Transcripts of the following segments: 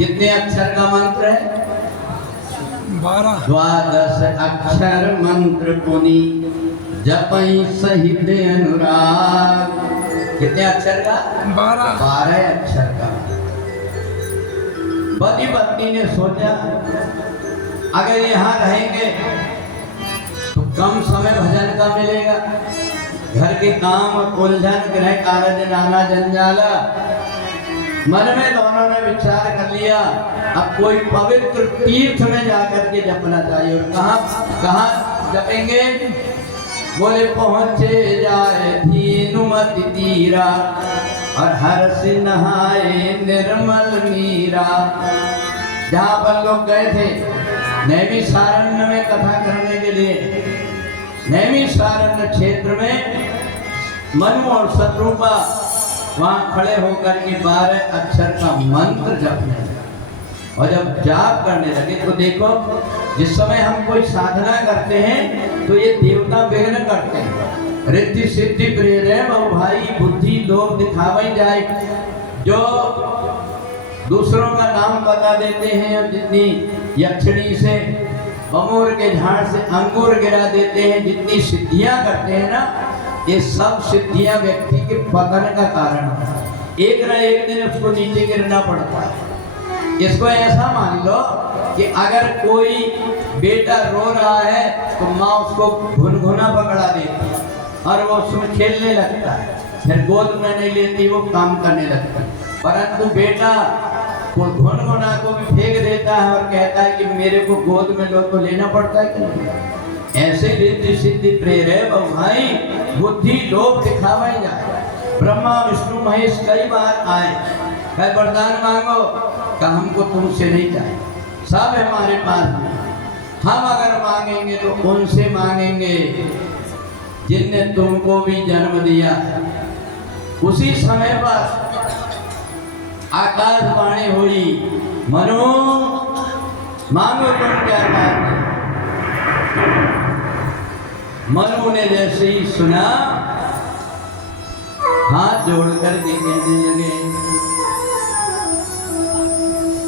कितने अक्षर का मंत्र है? 12। 12 अक्षर मंत्र पुनि जपई सहित अनुराग। कितने अक्षर का? 12। 12 अक्षर का। पति पत्नी ने सोचा अगर यहाँ रहेंगे तो कम समय भजन का मिलेगा, घर के काम उलझन गृह कार्य नाना जंजाला। मन में दोनों ने विचार कर लिया अब कोई पवित्र तीर्थ में जाकर के जपना चाहिए। और कहाँ जपेंगे? बोले पहुंचे जाए धीनुमति तीरा और हर्ष नहाए निर्मल मीरा। जहाँ पर लोग गए थे नैमिषारण्य में कथा करने के लिए, नैमिषारण्य क्षेत्र में मनु और शत्रुपा वहां खड़े होकर के 12 अक्षर का मंत्र जपने लगे। और जब जाप करने लगे तो देखो जिस समय हम कोई साधना करते हैं तो ये देवता विघ्न करते हैं। रिद्धि सिद्धि प्रेरे बहु भाई बुद्धि लोग दिखावे जाए, जो दूसरों का नाम बता देते हैं और जितनी यक्षिणी से बमूर के झाड़ से अंगूर गिरा देते हैं, जितनी सिद्धियां करते हैं ना, ये सब सिद्धियां व्यक्ति के पतन का कारण है। एक न एक दिन उसको नीचे गिरना पड़ता है। इसको ऐसा मान लो कि अगर कोई बेटा रो रहा है तो माँ उसको घुनघुना पकड़ा देती है और वो उसमें खेलने लगता है, फिर गोद में नहीं लेती, वो काम करने लगता है। परंतु बेटा वो घुनघुना को भी फेंक देता है और कहता है कि मेरे को गोद में लो, तो लेना पड़ता है कि नहीं? ऐसे रिद्धि सिद्धि प्रेरे भाई बुद्धि लोभ दिखावा जाए। ब्रह्मा विष्णु महेश कई बार आए, कई वरदान मांगो, का हमको तुमसे नहीं चाहिए, सब हमारे पास है। हम अगर मांगेंगे तो उनसे मांगेंगे जिनने तुमको भी जन्म दिया। उसी समय पर आकाशवाणी हुई, मनु मांगो तुम क्या मांगो। मनु ने जैसे ही सुना हाथ जोड़कर के कहने लगे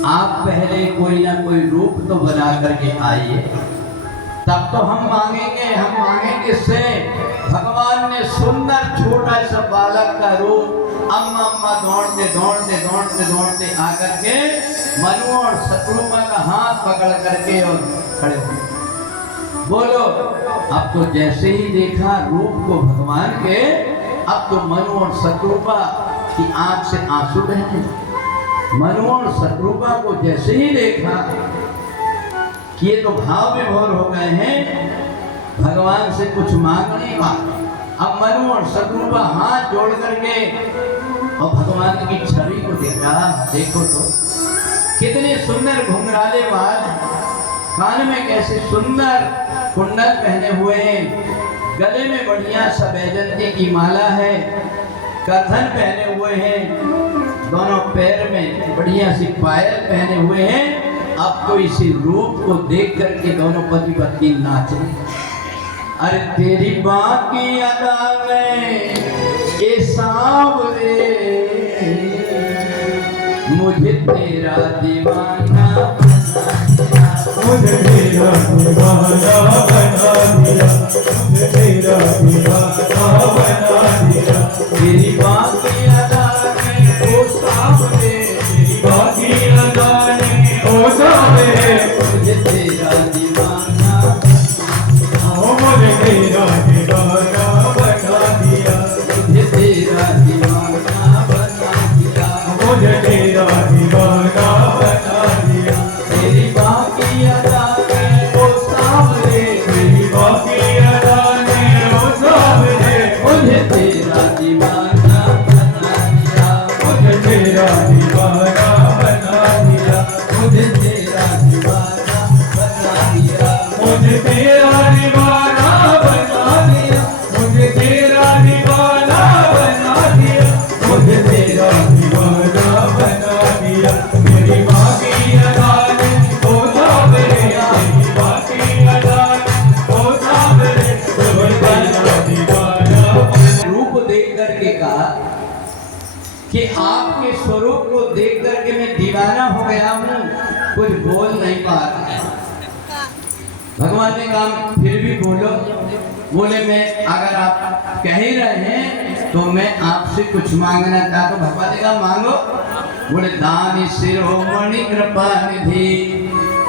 आप पहले कोई ना कोई रूप तो बना करके आइए, तब तो हम मांगेंगे। हम मांगेंगे से भगवान ने सुंदर छोटा सा बालक का रूप अम्मा अम्मा दौड़ते दौड़ते दौड़ते दौड़ते आकर के मनु और शत्रुपा का हाथ पकड़ करके और खड़े हुए। बोलो अब तो जैसे ही देखा रूप को भगवान के, अब तो मनु और शत्रुपा की आंख से आंसू बहने। मनु और शत्रुपा को जैसे ही देखा कि ये तो भाव विभोर हो गए हैं, भगवान से कुछ मांग नहीं पाते। अब मनु और शत्रुपा हाथ जोड़ करके और भगवान की छवि को देखा। देखो तो कितने सुंदर घुंघराले बाल, कान में कैसे सुंदर कुंडल पहने हुए हैं, गले में बढ़िया सा बैजंती की माला है, करधन पहने हुए हैं, दोनों पैर में बढ़िया सी पायल पहने हुए हैं। अब तो इसी रूप को देख करके दोनों पति पत्नी नाच रहे। अरे तेरी बाकी अदा में ये सांवरे मुझे तेरा दीवाना, मुझे तेरा दीवाना बना दिया, मुझे तेरा दीवाना बना दिया। तेरी बाकी अदा में ओ सांवरे, तेरी बाकी अदा में ओ सांवरे मुझे तेरा दीवाना, मुझे तेरा दीवाना बना दिया, मुझे तेरा दीवाना बना दिया, मुझे तेरा दीवाना बना दिया। तेरी बाकी अदा में ओ सांवरे, तेरी बाकी अदा में ओ सांवरे मुझे तेरा दीवाना बना दिया। हो गया हूँ, कुछ बोल नहीं पा रहा। भगवान ने कहा फिर भी बोलो। बोले मैं अगर आप कह ही रहे हैं तो मैं आपसे कुछ मांगना चाहता हूँ। भगवान ने कहा मांगो। बोले दान शिरोमणि कृपा निधि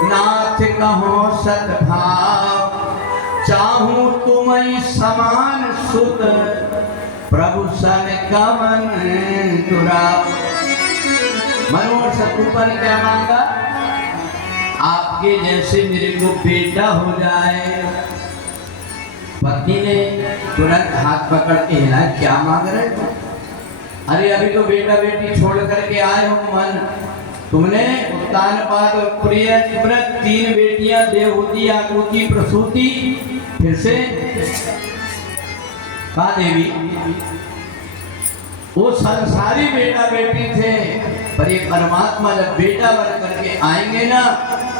नाथ कहो सद्भाव, चाहूं तुम्हें समान सुत प्रभु सन कवन तुरा। मनु और शत्रुपा ने क्या मांगा? आपके जैसे मेरे को बेटा हो जाए। पत्नी ने तुरंत हाथ पकड़ के हिलाया, क्या मांग रहे हो? अरे अभी तो बेटा बेटी छोड़ करके आए हो मन। तुमने उत्तानपाद और प्रिय व्रत 3 बेटियां देवहूति आकृति प्रसूति, फिर से कहा देवी वो संसारी बेटा बेटी थे, पर ये परमात्मा जब बेटा बन करके आएंगे ना,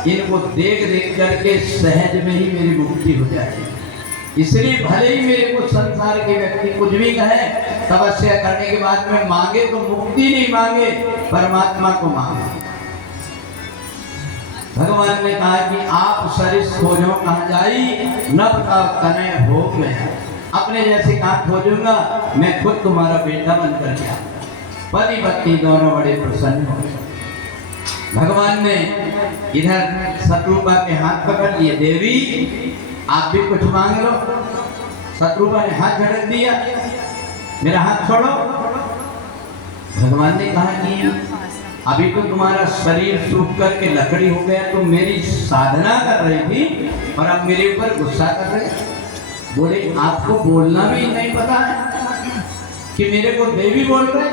इनको देख देख करके सहज में ही मेरी मुक्ति हो जाएगी। इसलिए भले ही मेरे को संसार के व्यक्ति कुछ भी कहे, तपस्या करने के बाद में मांगे तो मुक्ति नहीं मांगे, परमात्मा को मांगे। भगवान ने कहा कि आप सरिस खोजो कहाँ जाई, नभ का तनय हो गया। अपने जैसे कहाँ खोजूंगा, मैं खुद तुम्हारा बेटा बन कर गया। पति पत्नी दोनों बड़े प्रसन्न हो गए। भगवान ने इधर शत्रुपा के हाथ पकड़ लिए, देवी आप भी कुछ मांग लो। शत्रुपा ने हाथ झटक दिया, मेरा हाथ छोड़ो। भगवान ने कहा कि अभी तो तुम्हारा शरीर सूख करके लकड़ी हो गया, तुम मेरी साधना कर रही थी और अब मेरे ऊपर गुस्सा कर रहे। बोले आपको बोलना भी नहीं पता है कि मेरे को देवी बोल रहे।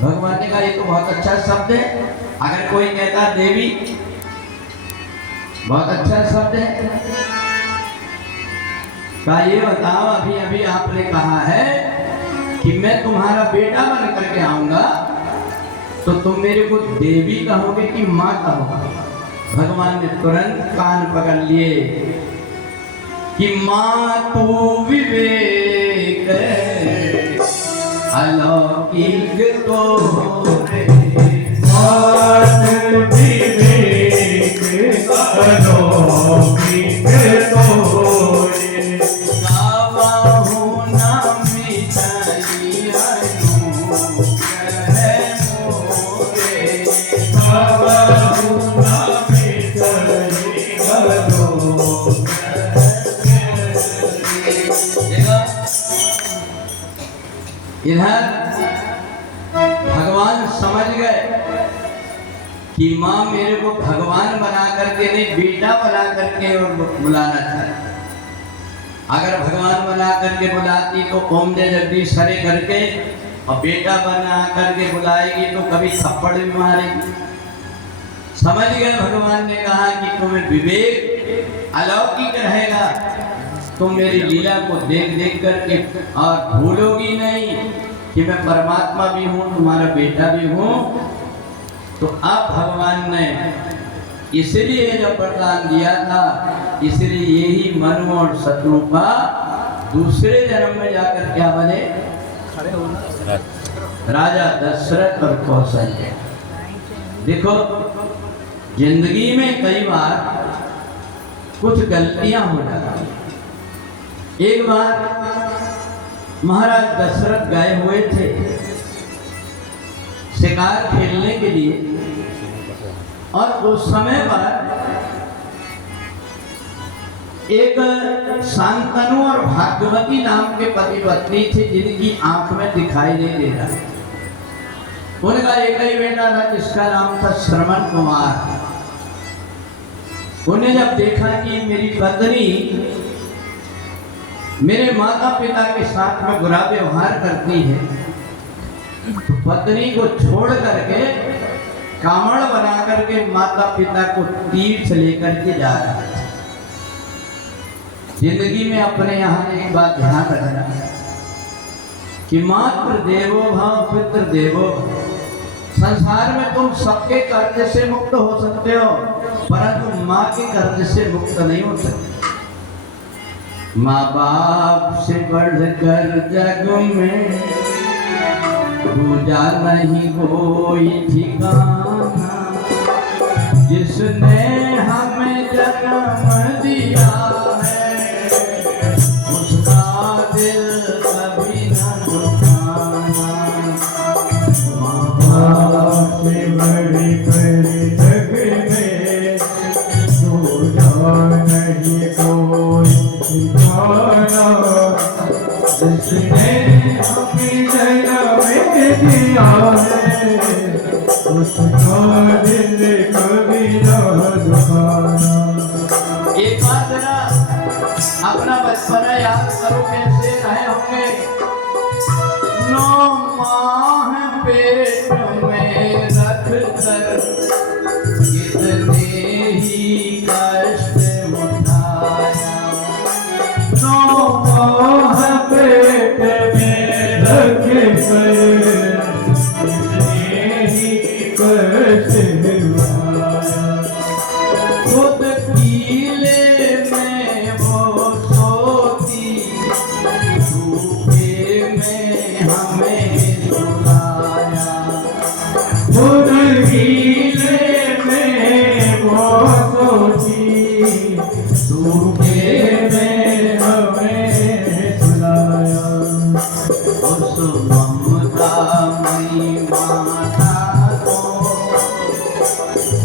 भगवान ने कहा ये तो बहुत अच्छा शब्द है। अगर कोई कहता देवी बहुत अच्छा शब्द है, का ये बताओ अभी अभी आपने कहा है कि मैं तुम्हारा बेटा बन करके आऊंगा, तो तुम मेरे को देवी कहोगे कि माँ कहोगे? भगवान ने तुरंत कान पकड़ लिए कि माँ तू विवेक अलौकिक तोरे, मात विवेक अलौकिक तोरे, गावहु न मिटाई अनुग्रह मोरे, गावहु न मिटाई अनुग्रह। इधर भगवान समझ गए कि माँ मेरे को भगवान बना करके नहीं, बेटा बना करके और बुलाना चाहिए। अगर भगवान बना करके बुलाती तो ओम जय जगदीश हरे करके, और बेटा बना करके बुलाएगी तो कभी थप्पड़ भी मारेगी। समझ गए भगवान ने कहा कि तुम्हें विवेक अलौकिक रहेगा, तुम मेरी लीला को देख देख करके और भूलोगी नहीं कि मैं परमात्मा भी हूँ, तुम्हारा बेटा भी हूँ। तो अब भगवान ने इसलिए जब वरदान दिया था, इसलिए यही मनु और शत्रुपा दूसरे जन्म में जाकर क्या बने? राजा दशरथ और कौशल्या। देखो जिंदगी में कई बार कुछ गलतियां हो जाती। एक बार महाराज दशरथ गए हुए थे शिकार खेलने के लिए, और उस समय पर एक शांतनु और भाग्यवती नाम के पति पत्नी थे, जिनकी आंख में दिखाई नहीं दे रहा। उनका एक ही बेटा था जिसका नाम था श्रवण कुमार। उन्हें जब देखा कि मेरी पत्नी मेरे माता पिता के साथ में बुरा व्यवहार करती है, तो पत्नी को छोड़ करके कामड़ बना करके माता पिता को तीर्थ लेकर के जा रहा है। जिंदगी में अपने यहाँ एक बात ध्यान रखना कि मातृ देवो भव पितृ देवो भव। संसार में तुम सबके कर्ज से मुक्त हो सकते हो, परंतु माँ के कर्ज से मुक्त नहीं हो सकते। माँ बाप से बढ़कर जग में पूजा नहीं कोई ठिकाना, जिसने हमें जन्म दिया है उसका दिल कभी न दुखाना। माँ बाप से बड़ी बड़ी जग में दूजा नहीं कोई ठिकाना। जिसने हमें जन्म दिया है उसका दिल कभी न दुखाना। एक बात जरा अपना बचपना याद करो कैसे रहे होंगे। 9 माह पेट में रख कर कितने ही कष्ट उठाया। 9 माह पेट में रख कर कष्ट उठाया। खुद कीले में वो सोती धूपे में हमें सुलाया। खुद कीले में वो सोती धूपे में हमें सुलाया। उस ममतामयी माता को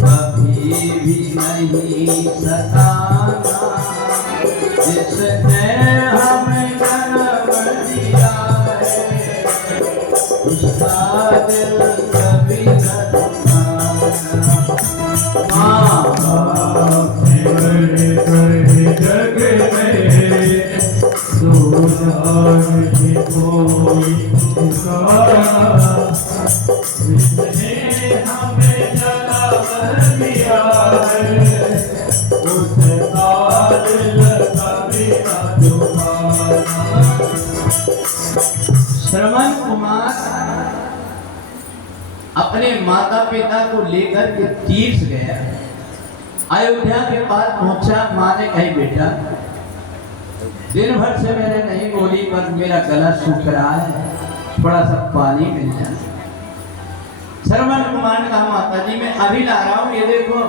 कभी भी नहीं सताना। जिसने हमें जन्म दिया है उसका दिल कभी न दुखाना। माँ बाप से बड़े बड़े जग में दूजा नहीं कोई ठिकाना। जिसने हमें जन्म दिया है उसका दिल कभी न दुखाना। श्रवण कुमार अपने माता पिता को लेकर के तीर्थ गया। अयोध्या के पास पहुंचा। माँ ने कही बेटा दिन भर से मैंने नहीं बोली पर मेरा गला सूख रहा है, थोड़ा सा पानी मिल जाए। श्रवण कुमार ने कहा माता जी मैं अभी ला रहा हूँ। ये देखो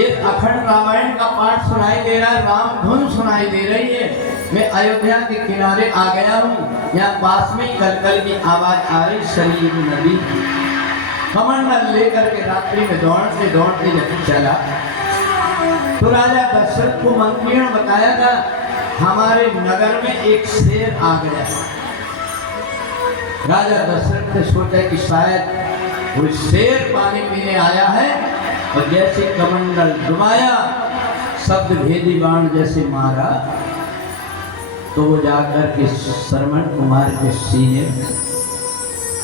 ये अखंड रामायण का पाठ सुनाई दे रहा है, राम धुन सुनाई दे रही है। मैं अयोध्या के किनारे आ गया हूँ। यहाँ पास में ही कलकल की आवाज आ रही। शरीर नदी कमंडल लेकर के रात्रि में दौड़ते दौड़ते जब चला तो राजा दशरथ को मंत्रियों ने बताया था हमारे नगर में एक शेर आ गया। राजा दशरथ ने सोचा कि शायद वो शेर पानी पीने आया है और जैसे कमंडल डुबाया शब्द भेदी बाण जैसे मारा तो वो जाकर के श्रवण कुमार के सीने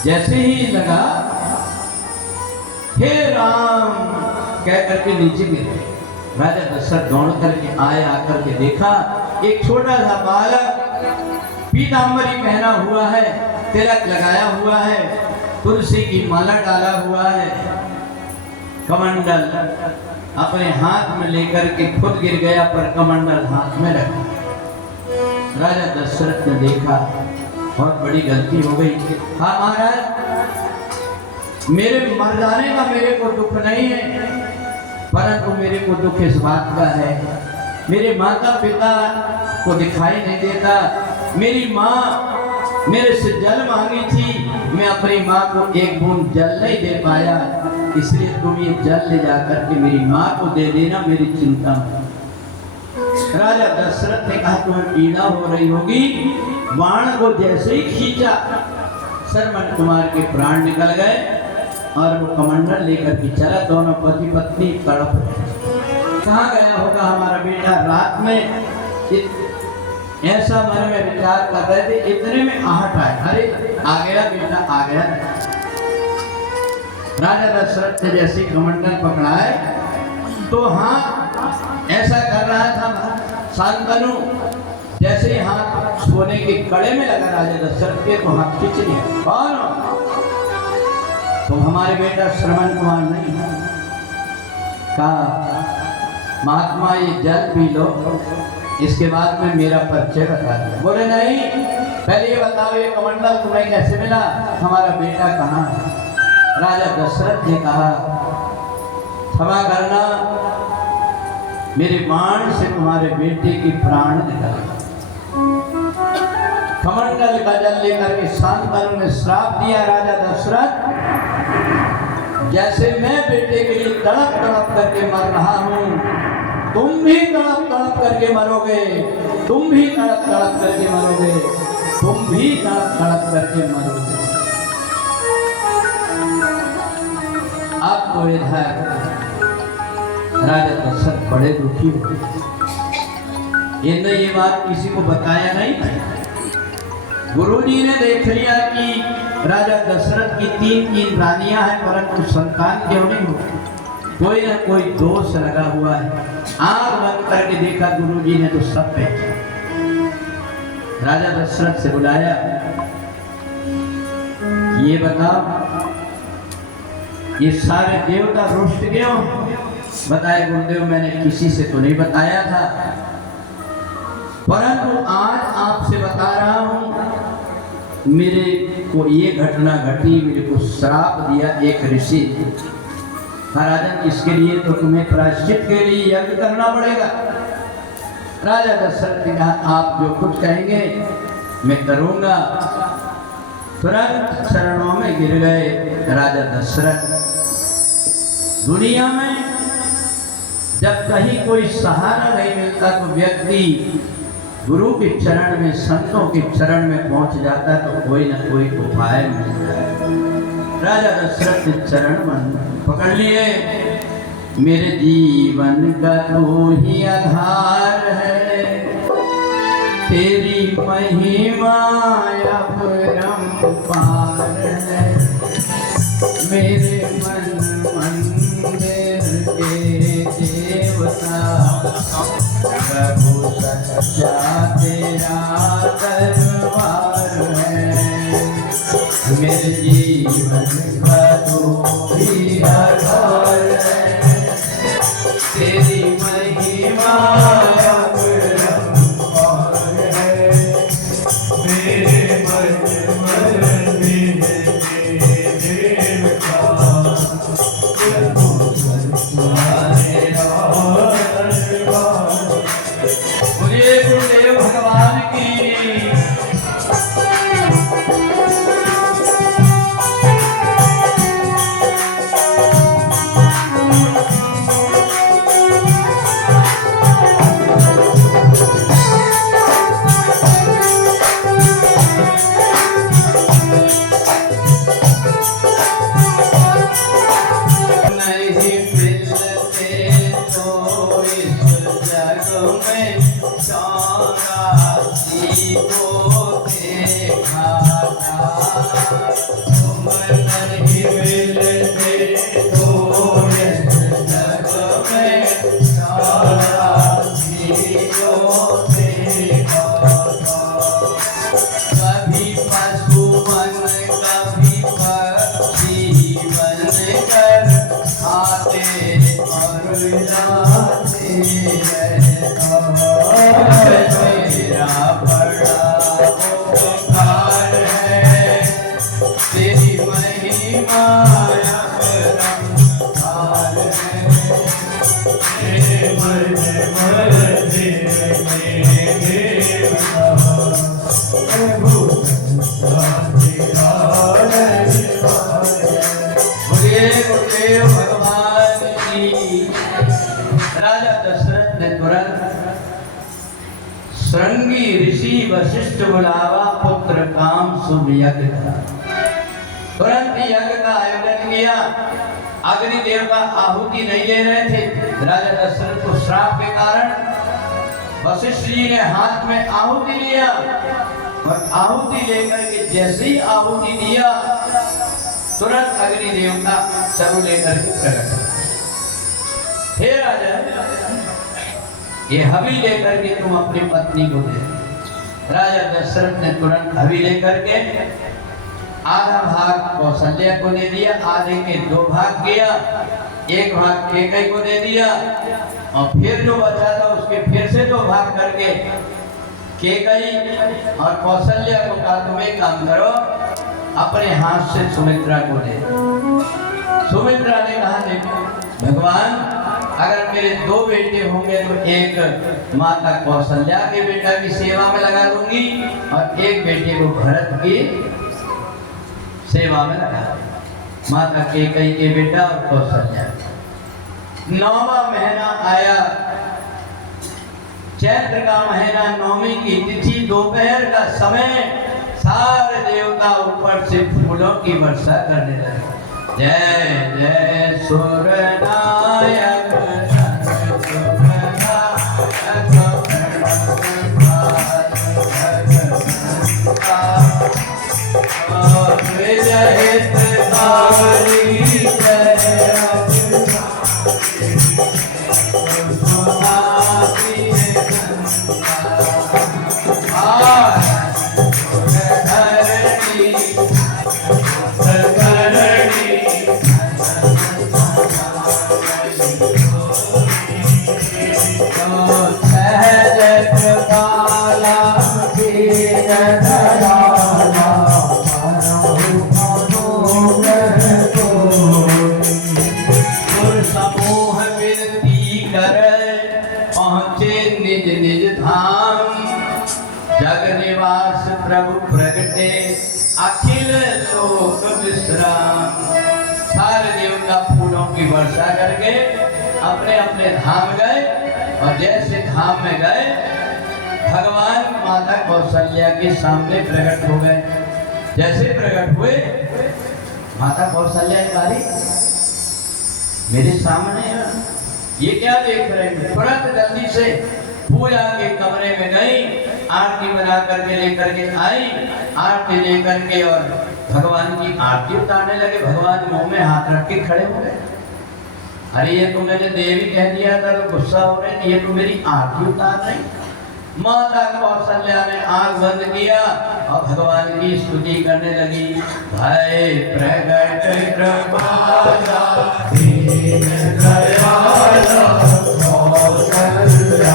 जैसे ही लगा हे राम कह करके नीचे गिरे। राजा दशरथ दौड़ करके आए। आकर के देखा एक छोटा सा बालक पीतांबरी पहना हुआ है, तिलक लगाया हुआ है, तुलसी की माला डाला हुआ है, कमंडल अपने हाथ में लेकर के खुद गिर गया पर कमंडल हाथ में रखा। राजा दशरथ ने देखा बहुत बड़ी गलती हो गई। हाँ महाराज मेरे मर जाने का मेरे को दुख नहीं है परंतु मेरे को दुख इस बात का है मेरे माता पिता को दिखाई नहीं देता। मेरी माँ मेरे से जल मांगी थी, मैं अपनी माँ को एक बूंद जल नहीं दे पाया, इसलिए तुम ये जल ले जाकर के मेरी माँ को दे देना, मेरी चिंता मत। राजा दशरथ ने कहा तुम्हें पीड़ा हो रही होगी। बाण को जैसे ही खींचा श्रवण कुमार के प्राण निकल गए और वो कमंडल लेकर के चला। दोनों पति पत्नी तड़प रहे। कहाँ गया होगा हमारा बेटा? रात में ऐसा मन में विचार कर रहे थे, इतने में आहट आए, अरे आ गया बेटा आ गया। राजा दशरथ ने जैसे कमंडल पकड़ाए तो हाथ ऐसा कर रहा था शांतनु जैसे ही हाथ सोने के कड़े में लगा राजा दशरथ के तो हाथ खींच लिया। कौन हो? तुम हमारे बेटा श्रवण कुमार नहीं? कहा महात्मा ये जल पी लो, इसके बाद में मेरा परिचय बता दो। बोले नहीं पहले ये बताओ ये कमंडल तुम्हें कैसे मिला, हमारा बेटा कहाँ है? राजा दशरथ ने कहा क्षमा करना, मेरे बाण से तुम्हारे बेटे की प्राण निकल गए। कमंडल का जल लेकर के शांतनु ने श्राप दिया राजा दशरथ, जैसे मैं बेटे के लिए तड़प तड़प करके मर रहा हूं, तुम भी तड़प तड़प करके मरोगे, तुम भी तड़प तड़प करके मरोगे, तुम भी तड़प तड़प करके मरोगे। अब तो इधर राजा दशरथ बड़े दुखी हुए। इन्होंने ये बात किसी को बताया नहीं। गुरुजी ने देख लिया कि राजा दशरथ की तीन रानियां हैं, परंतु संतान क्यों नहीं होती, कोई ना कोई दोष लगा हुआ है। आंख बंद करके देखा गुरुजी ने तो सब पहचाना। राजा दशरथ से बुलाया, ये बताओ ये सारे देवता रुष्ट क्यों? बताया गुरुदेव मैंने किसी से तो नहीं बताया था, परंतु आज आपसे बता रहा हूं। मेरे को ये घटना घटी, मेरे को श्राप दिया एक ऋषि। राजन इसके लिए तो तुम्हें प्रायश्चित के लिए यज्ञ करना पड़ेगा। राजा दशरथ ने कहा आप जो कुछ कहेंगे मैं करूंगा। तुरंत चरणों में गिर गए राजा दशरथ। दुनिया में जब कहीं कोई सहारा नहीं मिलता तो व्यक्ति गुरु के चरण में, संतों के चरण में पहुंच जाता है तो कोई ना कोई उपाय मिलता है। राजा दशरथ के चरण पकड़ लिए, मेरे जीवन का तू ही आधार है, तेरी महिमा अपरंपार है, मेरे मन मंदिर के देवता, प्रभु सच्चा तेरा दरबार है, मेरे जीवन का तू ही आधार है, तेरी महिमा अपरंपार है, मेरे मन मंदिर के देवता, प्रभु सच्चा तेरा दरबार। बोलिए गुरुदेव भगवान की। श्रृंगी ऋषि वशिष्ठ बुलावा, पुत्र काम शुभ यज्ञ करा। तुरंत यज्ञ का आयोजन किया। अग्निदेव का आहुति नहीं ले रहे थे राजा दशरथ को श्राप के कारण। वशिष्ठ जी ने हाथ में आहुति लिया और आहुति लेकर के जैसे ही आहुति दिया तुरंत अग्निदेव का चरु लेकर के प्रकट। हे राजा, ये हवि लेकर के तुम अपनी पत्नी को दे। राजा दशरथ ने तुरंत हवि लेकर के आधा भाग कौशल्या को दे दिया, आधे के 2 भाग किया, 1 भाग कैकेयी को दे दिया और फिर जो बचा था उसके फिर से 2 भाग करके कैकेयी और कौशल्या को कहा तुम एक काम करो, अपने हाथ से सुमित्रा को दे। सुमित्रा ने कहा देखो भगवान अगर मेरे 2 बेटे होंगे तो एक माता कौशल्या के बेटा की सेवा में लगा दूंगी और एक बेटे को भरत की सेवा में लगा दूंगी। माता कैकेयी के बेटा और कौशल्या। 9वां महीना आया, चैत्र का महीना, 9वीं की तिथि, दोपहर का समय, सारे देवता ऊपर से फूलों की वर्षा करने लगे। जय जय सूर्यनायक प्रभु प्रगटे अखिल लोक विश्राम। सारे देवता फूलों की वर्षा करके अपने अपने धाम गए और जैसे धाम में गए भगवान माता कौशल्या के सामने प्रकट हो गए। जैसे प्रकट हुए माता कौशल्या कही मेरे सामने ये क्या देख रहे हैं? तुरंत जल्दी से पूजा के कमरे में गई, आरती बना करके लेकर के आई, आरती लेकर के और भगवान की आरती उतारने लगे। भगवान मुंह में हाथ रख के खड़े हो गए। अरे ये तो मैंने देवी कह दिया था तो गुस्सा हो रहे हैं, ये तो मेरी आरती उतार रही। माता कौशल्या ने आंख बंद किया और भगवान की स्तुति करने लगी। भय प्रगट कृपाला दीन दयाला कौशल्या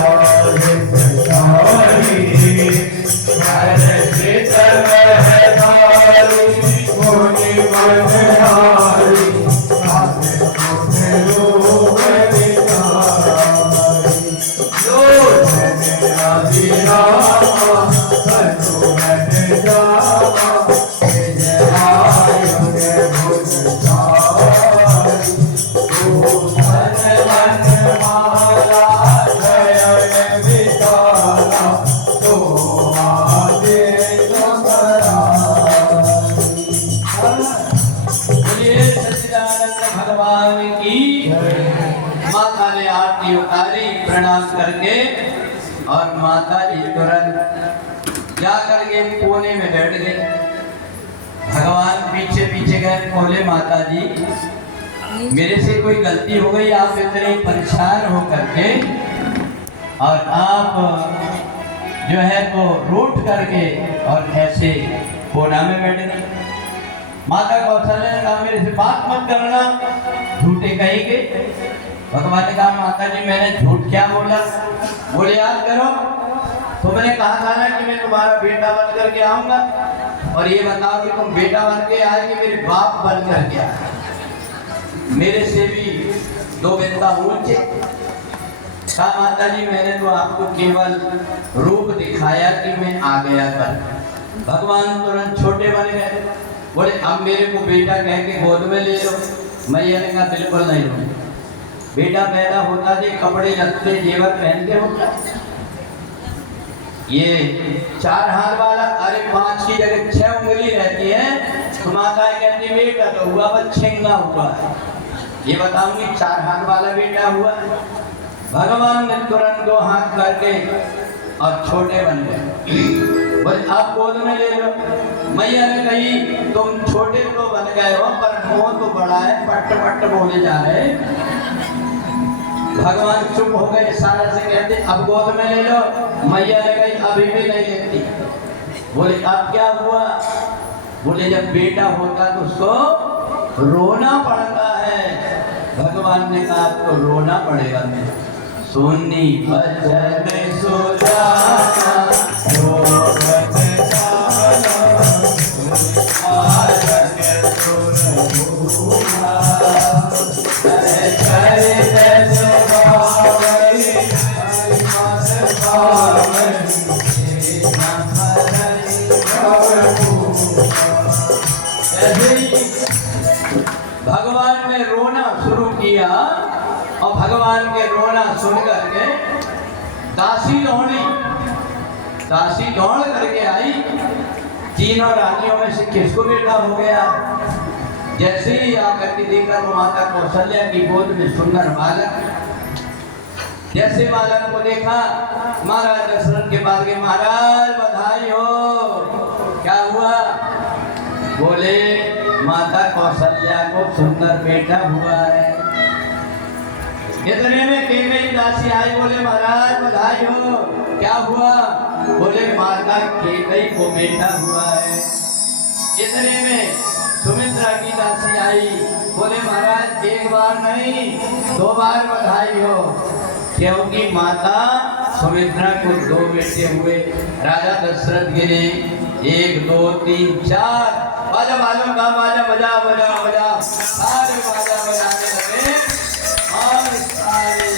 प्रणाम करके और माता जी तुरंत जा करके कोने में बैठ गए। भगवान पीछे पीछे गए, बोले माता जी मेरे से कोई गलती हो गई, आप इतने परेशान हो करके और आप जो है तो रूठ करके और ऐसे कोना में बैठ गए। माता कौशल्या ने कहा मेरे से बात मत करना, झूठे कहेंगे। भगवान ने कहा माता जी मैंने झूठ क्या बोला? बोले याद करो तो मैंने कहा था ना कि मैं तुम्हारा बेटा बन करके आऊंगा, और ये बताओ कि तुम बेटा बन के आए कि मेरे बाप बन करके आए? मेरे से भी 2 बिंदा ऊंचे। कहा माता जी मैंने तो आपको केवल रूप दिखाया कि मैं आ गया कर। भगवान तुरंत छोटे बन गए। बोले अब मेरे को बेटा कह के गोद में ले लो। मैया ने कहा बिल्कुल नहीं लो। बेटा पैदा होता थे कपड़े लत्ते जेवर पहन के होता। ये 4 हाथ वाला, अरे 5 की जगह 6 उंगली रहती है तो माता कहती बेटा तो हुआ बस छेंगा हुआ है। ये बताऊंगी 4 हाथ वाला बेटा हुआ। भगवान ने तुरंत 2 हाथ करके और छोटे बन गए। बोले आप गोद में ले लो। मैया ने कही तुम छोटे तो बन गए हो पर मुंह तो बड़ा है, पट पट बोले जा रहे। भगवान चुप हो गए, इशारा से कहते अब गोद में ले लो। मैया ने कही अभी भी नहीं लेती। बोले अब क्या हुआ? बोले जब बेटा होता तो उसको रोना पड़ता है। भगवान ने कहा आपको रोना पड़ेगा। मैं सोनी भजन सुजाना जय और भगवान के रोना सुन करके दासी दौड़ करके आई। तीनों रानियों में से किसको बेटा हो गया? जैसे ही आकर के देखा तो माता कौशल्या की गोद में सुंदर बालक। जैसे बालक को देखा महाराज दशरथ के पास गए, महाराज बधाई हो। क्या हुआ? बोले माता कौशल्या को सुंदर बेटा हुआ है। इतने में केकई दासी आई, बोले महाराज बधाई हो। क्या हुआ? बोले माता केकई को बेटा हुआ है। इतने में सुमित्रा की दासी आई, बोले महाराज एक बार नहीं 2 बार बधाई हो, क्योंकि माता सुमित्रा को 2 बेटे हुए। राजा दशरथ गिने 1 2 3 4 बाजा बालों का बाजा बजा बजा बजा सारे बाजा बजाने लगे और सारे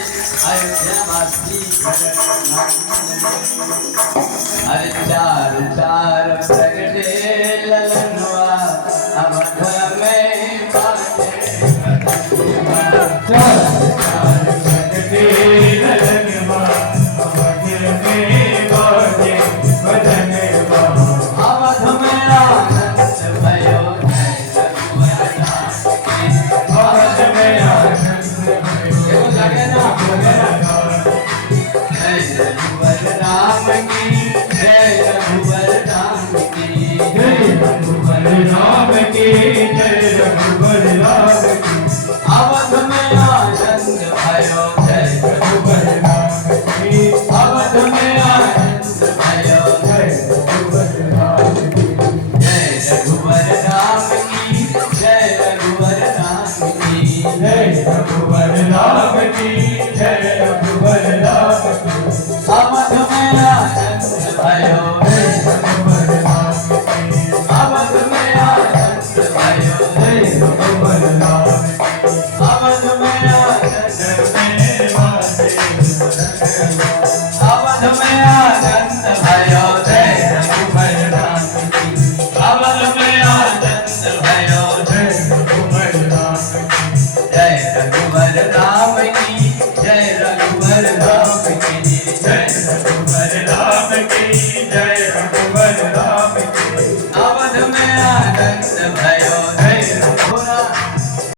अयोध्यावासी अरे 4 4 प्रगटे ललनवा अवध में बाजे। 4 4 प्रगटे ललनवा अवध में बाजे बजनवा। अवध में आनंद भयो अवध में आनंद भयो लगे ना रघुवर राम की जय, रघुवर राम की जय, रघुवर राम की जय, रघुवर राम की। अवध में आनंद भयो जय, रघुवर राम की अवध में आनंद भयो जय, रघुवर राम की। जय, रघुवर राम की जय, रघुवर राम की जय, रघुवर राम की